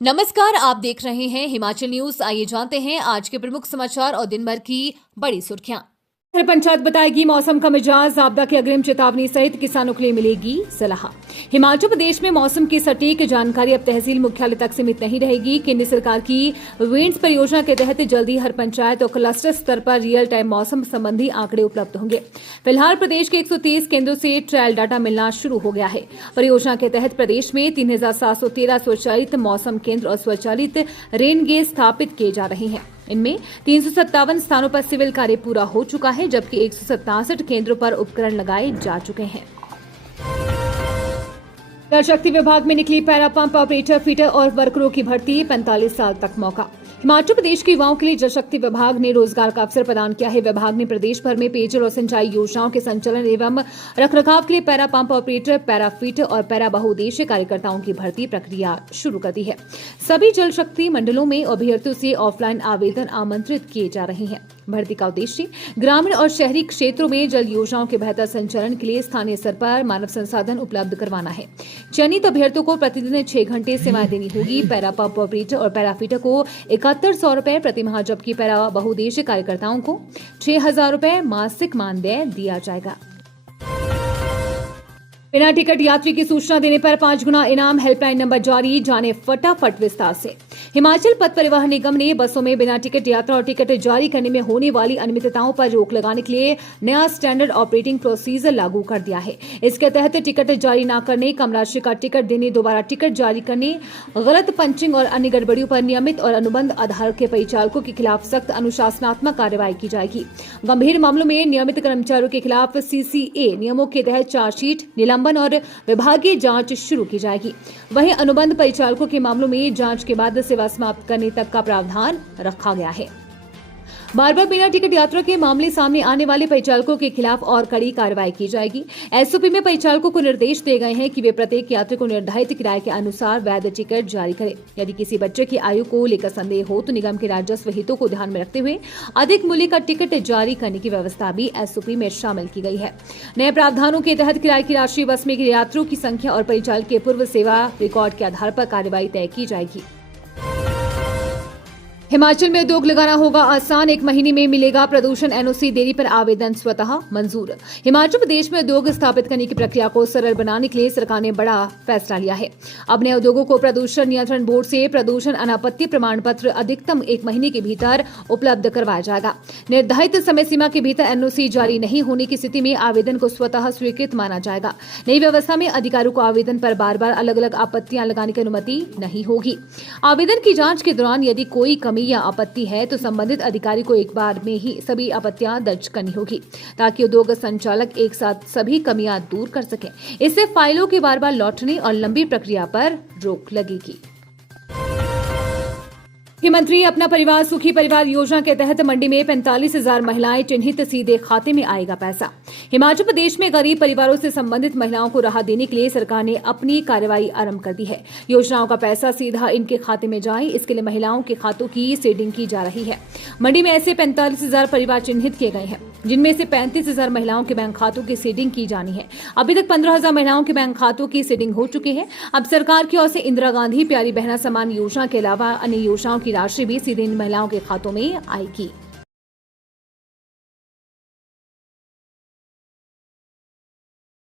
नमस्कार, आप देख रहे हैं हिमाचल न्यूज। आइए जानते हैं आज के प्रमुख समाचार और दिन भर की बड़ी सुर्खियां। पंचायत बताएगी मौसम का मिजाज, आपदा की अग्रिम चेतावनी सहित किसानों के लिए मिलेगी सलाह। हिमाचल प्रदेश में मौसम की सटीक जानकारी अब तहसील मुख्यालय तक सीमित नहीं रहेगी। केंद्र सरकार की विंड्स परियोजना के तहत जल्दी हर पंचायत और क्लस्टर स्तर पर रियल टाइम मौसम संबंधी आंकड़े उपलब्ध होंगे। फिलहाल प्रदेश के 130 केंद्रों से ट्रायल डाटा मिलना शुरू हो गया है। परियोजना के तहत प्रदेश में 3713 स्वचालित मौसम केंद्र और स्वचालित रेन गेज स्थापित किए जा रहे हैं। इनमें 357 स्थानों पर सिविल कार्य पूरा हो चुका है, जबकि 167 केंद्रों पर उपकरण लगाए जा चुके हैं। जल शक्ति विभाग में निकली पैरा पंप ऑपरेटर, फीटर और वर्करों की भर्ती, 45 साल तक मौका। हिमाचल प्रदेश के युवाओं के लिए जल शक्ति विभाग ने रोजगार का अवसर प्रदान किया है। विभाग ने प्रदेश भर में पेयजल और सिंचाई योजनाओं के संचालन एवं रखरखाव के लिए para pump operator, para fitter और पैरा बहुउद्देशीय कार्यकर्ताओं की भर्ती प्रक्रिया शुरू कर दी है। सभी जल शक्ति मंडलों में अभ्यर्थियों से ऑफलाइन आवेदन आमंत्रित किए जा रहे हैं। भर्ती का उद्देश्य ग्रामीण और शहरी क्षेत्रों में जल योजनाओं के बेहतर संचालन के लिए स्थानीय स्तर पर मानव संसाधन उपलब्ध करवाना है। चयनित अभ्यर्थियों को प्रतिदिन 6 घंटे सेवाएं देनी होगी। पैरा पंप ऑपरेटर और पैरा फीटर को 7100 रुपए प्रति माह, जबकि पैरा बहुउद्देशीय कार्यकर्ताओं को 6000 रुपए मासिक मानदेय दिया जाएगा। बिना टिकट यात्री की सूचना देने पर 5 गुना इनाम, हेल्पलाइन नंबर जारी, जाने फटाफट विस्तार से। हिमाचल पथ परिवहन निगम ने बसों में बिना टिकट यात्रा और टिकट जारी करने में होने वाली अनियमितताओं पर रोक लगाने के लिए नया स्टैंडर्ड ऑपरेटिंग प्रोसीजर लागू कर दिया है। इसके तहत टिकट जारी न करने, कम राशि का टिकट देने, दोबारा टिकट जारी करने, गलत पंचिंग और अन्य गड़बड़ियों पर नियमित और अनुबंध आधार के परिचालकों के खिलाफ सख्त अनुशासनात्मक कार्रवाई की जाएगी। गंभीर मामलों में नियमित कर्मचारियों के खिलाफ CCA नियमों के तहत चार्जशीट, निलंबन और विभागीय जांच शुरू की जाएगी। वहीं अनुबंध परिचालकों के मामलों में जांच के बाद सेवा समाप्त करने तक का प्रावधान रखा गया है। बार बार बिना टिकट यात्रा के मामले सामने आने वाले परिचालकों के खिलाफ और कड़ी कार्रवाई की जाएगी। SOP में परिचालकों को निर्देश दिए गए हैं कि वे प्रत्येक यात्री को निर्धारित किराए के अनुसार वैध टिकट जारी करें। यदि किसी बच्चे की आयु को लेकर संदेह हो तो निगम के राजस्व हितों को ध्यान में रखते हुए अधिक मूल्य का टिकट जारी करने की व्यवस्था भी SOP में शामिल की गई है। नए प्रावधानों के तहत किराए की राशि, बस में यात्रियों की संख्या और परिचालक के पूर्व सेवा रिकॉर्ड के आधार पर कार्रवाई तय की जाएगी। हिमाचल में उद्योग लगाना होगा आसान, 1 महीने में मिलेगा प्रदूषण NOC, देरी पर आवेदन स्वतः मंजूर। हिमाचल प्रदेश में उद्योग स्थापित करने की प्रक्रिया को सरल बनाने के लिए सरकार ने बड़ा फैसला लिया है। अब नए उद्योगों को प्रदूषण नियंत्रण बोर्ड से प्रदूषण अनापत्ति प्रमाण पत्र अधिकतम 1 महीने के भीतर उपलब्ध करवाया जाएगा। निर्धारित समय सीमा के भीतर NOC जारी नहीं होने की स्थिति में आवेदन को स्वतः स्वीकृत माना जाएगा। नई व्यवस्था में अधिकारियों को आवेदन पर बार बार अलग अलग आपत्तियां लगाने की अनुमति नहीं होगी। आवेदन की जांच के दौरान यदि कोई कमी या आपत्ति है तो संबंधित अधिकारी को एक बार में ही सभी आपत्तियां दर्ज करनी होगी, ताकि उद्योग संचालक एक साथ सभी कमियां दूर कर सकें। इससे फाइलों के बार बार लौटने और लंबी प्रक्रिया पर रोक लगेगी। मुख्यमंत्री अपना परिवार सुखी परिवार योजना के तहत मंडी में 45,000 महिलाएं चिन्हित, सीधे खाते में आएगा पैसा। हिमाचल प्रदेश में गरीब परिवारों से संबंधित महिलाओं को राहत देने के लिए सरकार ने अपनी कार्रवाई आरंभ कर दी है। योजनाओं का पैसा सीधा इनके खाते में जाए, इसके लिए महिलाओं के खातों की सीडिंग की जा रही है। मंडी में ऐसे 45,000 परिवार चिन्हित किए गए हैं, जिनमें से 35,000 महिलाओं के बैंक खातों की सीडिंग की जानी है। अभी तक 15,000 महिलाओं के बैंक खातों की सीडिंग हो चुकी है। अब सरकार की ओर से इंदिरा गांधी प्यारी बहना सम्मान योजना के अलावा अन्य योजनाओं की राशि भी सीधे इन महिलाओं के खातों में आएगी।